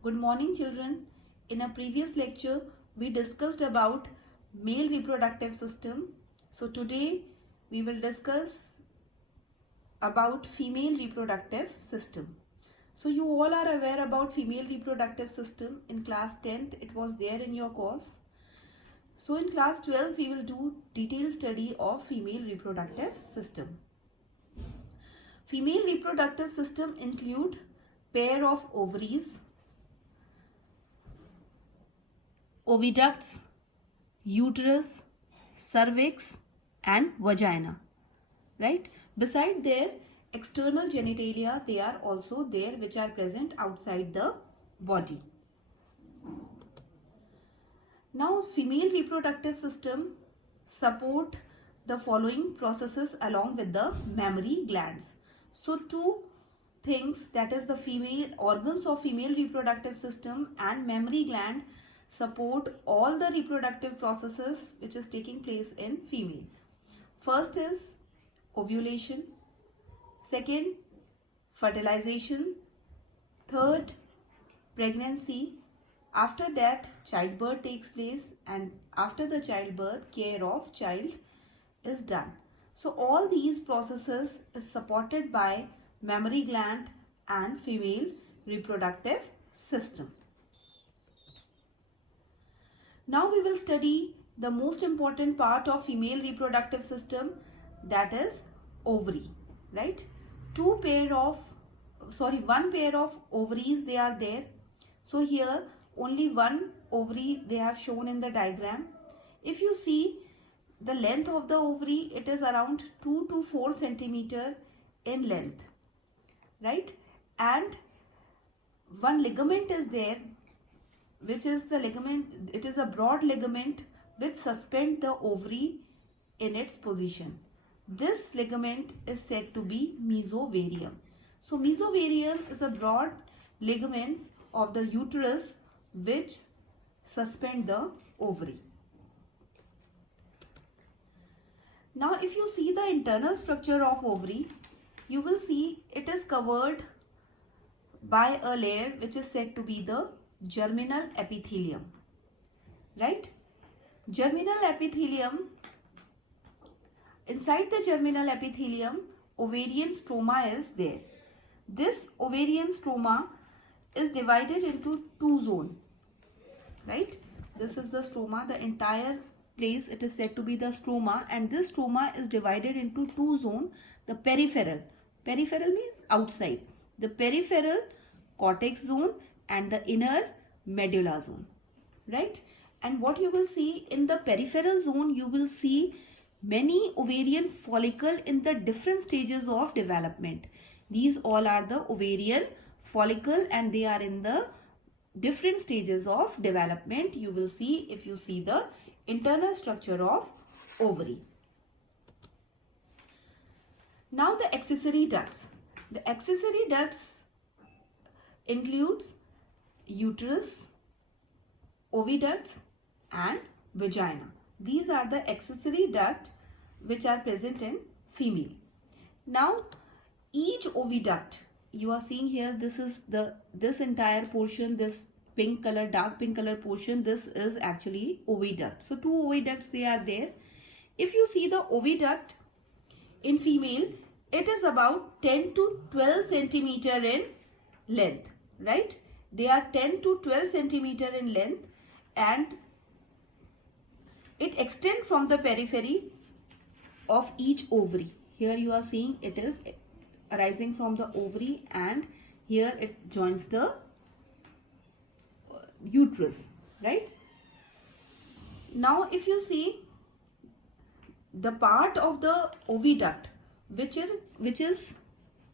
Good morning, children. In a previous lecture, we discussed about male reproductive system. So today we will discuss about female reproductive system. So you all are aware about female reproductive system. In class 10th, it was there in your course. So in class 12, we will do detailed study of female reproductive system. Female reproductive system include pair of ovaries, oviducts, uterus, cervix and vagina, right? Beside their external genitalia, they are also there which are present outside the body. Now female reproductive system support the following processes along with the mammary glands. So two things, that is the female organs of female reproductive system and mammary gland, support all the reproductive processes which is taking place in female. First is ovulation, second fertilization, third pregnancy, after that childbirth takes place, and after the childbirth care of child is done. So all these processes is supported by mammary gland and female reproductive system. Now we will study the most important part of female reproductive system, that is ovary, right? One pair of ovaries they are there. So here only one ovary they have shown in the diagram. If you see the length of the ovary, it is around 2 to 4 centimeter in length, right? And one ligament is there, which is the ligament, it is a broad ligament which suspend the ovary in its position. This ligament is said to be mesovarium. So mesovarium is a broad ligaments of the uterus which suspend the ovary. Now if you see the internal structure of ovary, you will see it is covered by a layer which is said to be the germinal epithelium, right? Germinal epithelium, inside the germinal epithelium, ovarian stroma is there. This ovarian stroma is divided into two zones, right? This is the stroma, the entire place it is said to be the stroma, and this stroma is divided into two zones. The peripheral means outside, the peripheral cortex zone and the inner medulla zone, right? And what you will see in the peripheral zone, you will see many ovarian follicle in the different stages of development. These all are the ovarian follicle and they are in the different stages of development. You will see if you see the internal structure of ovary. Now the accessory ducts. The accessory ducts includes uterus, oviducts and vagina. These are the accessory duct which are present in female. Now each oviduct, you are seeing here, this entire portion, this pink color, dark pink color portion, this is actually oviduct. So two oviducts they are there. If you see the oviduct in female, it is about 10 to 12 centimeter in length, right? They are 10 to 12 centimeter in length and it extends from the periphery of each ovary. Here you are seeing it is arising from the ovary and here it joins the uterus, right? Now if you see the part of the oviduct which is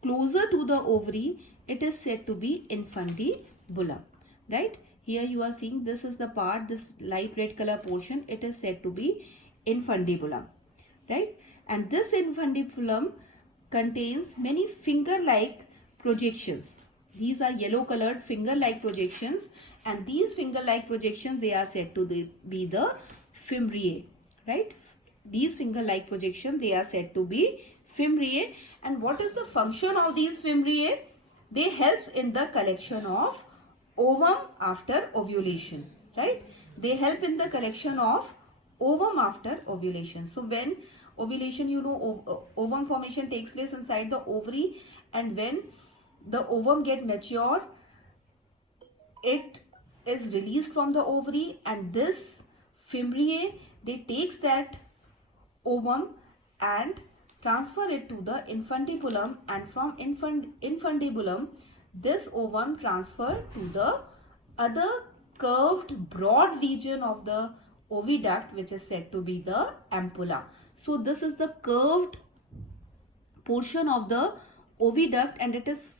closer to the ovary, it is said to be infundibulum, right? Here you are seeing this is the part, this light red color portion, it is said to be infundibulum, right? And this infundibulum contains many finger-like projections. These are yellow colored finger-like projections, and these finger-like projections they are said to be the fimbriae, right? These finger-like projections they are said to be fimbriae. And what is the function of these fimbriae? They help in the collection of ovum after ovulation, right? They help in the collection of ovum after ovulation. So when ovulation, ovum formation takes place inside the ovary, and when the ovum get mature, it is released from the ovary, and this fimbriae, they takes that ovum and transfer it to the infundibulum, and from infundibulum this ovum transfer to the other curved broad region of the oviduct, which is said to be the ampulla. So this is the curved portion of the oviduct, and it is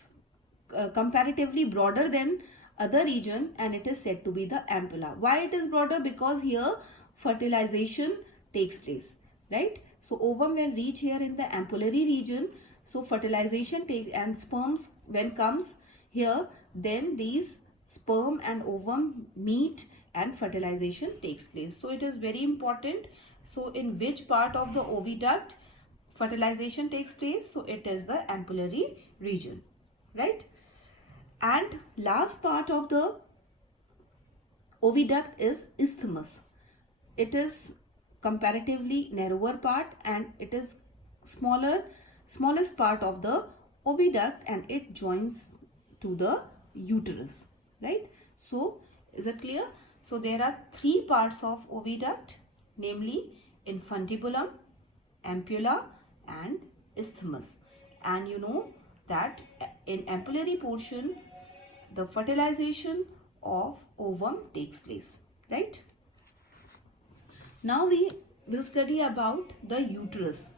comparatively broader than other region, and it is said to be the ampulla. Why it is broader? Because here fertilization takes place, right? So ovum will reach here in the ampullary region. So fertilization takes, and sperms when comes here, then these sperm and ovum meet and fertilization takes place. So it is very important. So in which part of the oviduct fertilization takes place? So it is the ampullary region, right? And last part of the oviduct is isthmus. It is comparatively narrower part, and it is smallest part of the oviduct, and it joins to the uterus, right? So is it clear? So there are three parts of oviduct, namely infundibulum, ampulla and isthmus. And you know that in ampullary portion the fertilization of ovum takes place, right? Now we will study about the uterus,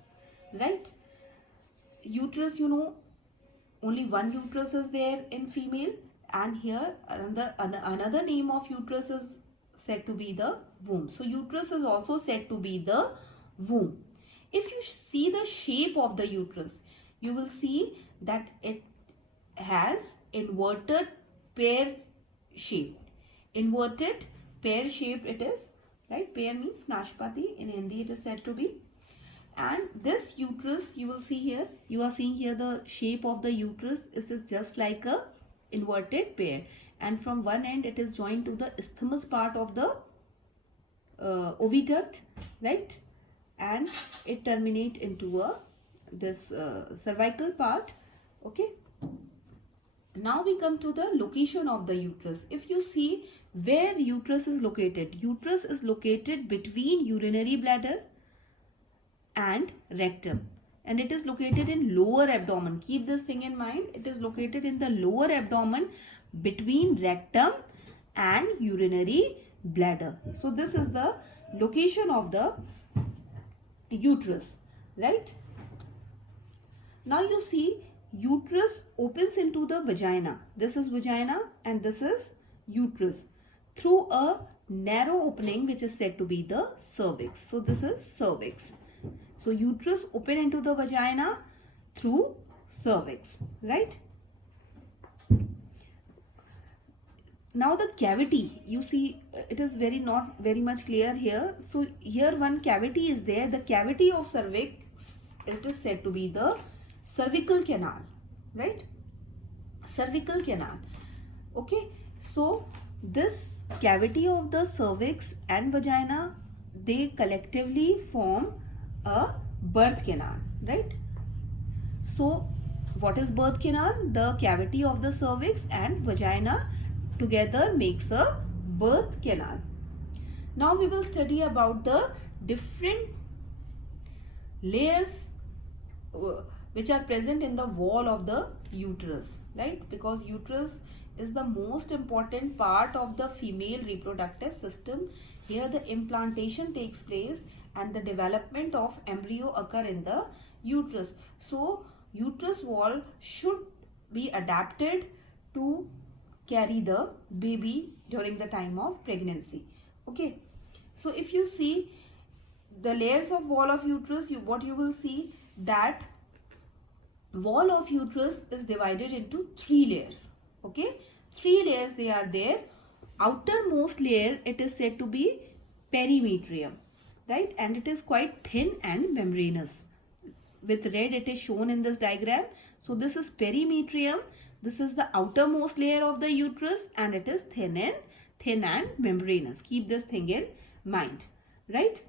right? Uterus, only one uterus is there in female, and here another name of uterus is said to be the womb. So uterus is also said to be the womb. If you see the shape of the uterus, you will see that it has inverted pear shape. Inverted pear shape it is, right? Pear means nashpati, in Hindi it is said to be. And this uterus, you will see here, you are seeing here the shape of the uterus. It is just like a inverted pear, and from one end it is joined to the isthmus part of the oviduct, right? And it terminate into this cervical part. Okay, now we come to the location of the uterus. If you see where uterus is located between urinary bladder and rectum, and it is located in lower abdomen. Keep this thing in mind. It is located in the lower abdomen between rectum and urinary bladder. So this is the location of the uterus, right? Now you see uterus opens into the vagina. This is vagina and this is uterus through a narrow opening which is said to be the cervix. So this is cervix. So uterus open into the vagina through cervix, right? Now the cavity, you see it is not very much clear here. So here one cavity is there. The cavity of cervix, it is said to be the cervical canal, right? Cervical canal. Okay, so this cavity of the cervix and vagina, they collectively form a birth canal, right? So what is birth canal? The cavity of the cervix and vagina together makes a birth canal. Now we will study about the different layers which are present in the wall of the uterus, right? Because uterus is the most important part of the female reproductive system. Here the implantation takes place and the development of embryo occur in the uterus. So uterus wall should be adapted to carry the baby during the time of pregnancy. Okay, so if you see the layers of wall of uterus, what you will see that wall of uterus is divided into 3 layers. Okay, 3 layers they are there. Outermost layer, it is said to be perimetrium, right? And it is quite thin and membranous. With red it is shown in this diagram. So this is perimetrium. This is the outermost layer of the uterus, and it is thin and membranous. Keep this thing in mind, right?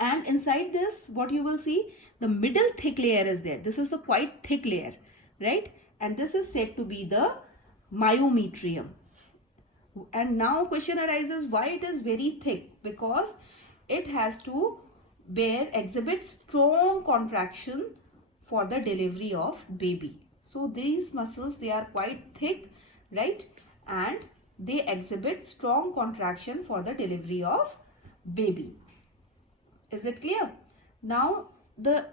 And inside this, what you will see, the middle thick layer is there. This is the quite thick layer, right? And this is said to be the myometrium. And now question arises, why it is very thick? Because it has to exhibit strong contraction for the delivery of baby. So these muscles, they are quite thick, right? And they exhibit strong contraction for the delivery of baby. Is it clear? Now the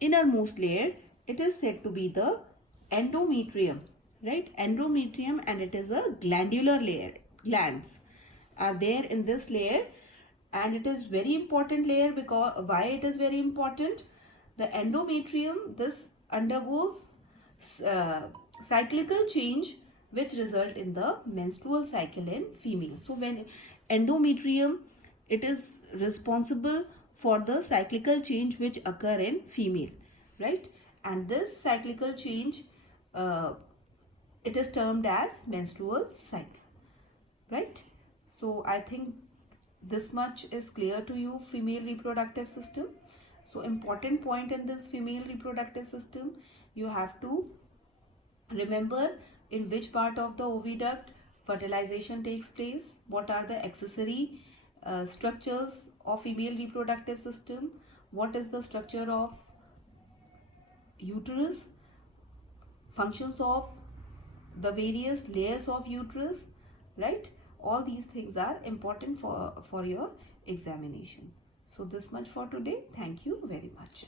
innermost layer, it is said to be the endometrium, right? Endometrium, and it is a glandular layer. Glands are there in this layer, and it is very important layer. Because why it is very important? The endometrium, this undergoes cyclical change which result in the menstrual cycle in female. So when endometrium, it is responsible for the cyclical change which occur in female, right? And this cyclical change, it is termed as menstrual cycle, right? So I think this much is clear to you, female reproductive system. So important point in this female reproductive system, you have to remember in which part of the oviduct fertilization takes place, what are the accessory structures of female reproductive system, what is the structure of uterus, functions of the various layers of uterus, right? All these things are important for your examination. So this much for today. Thank you very much.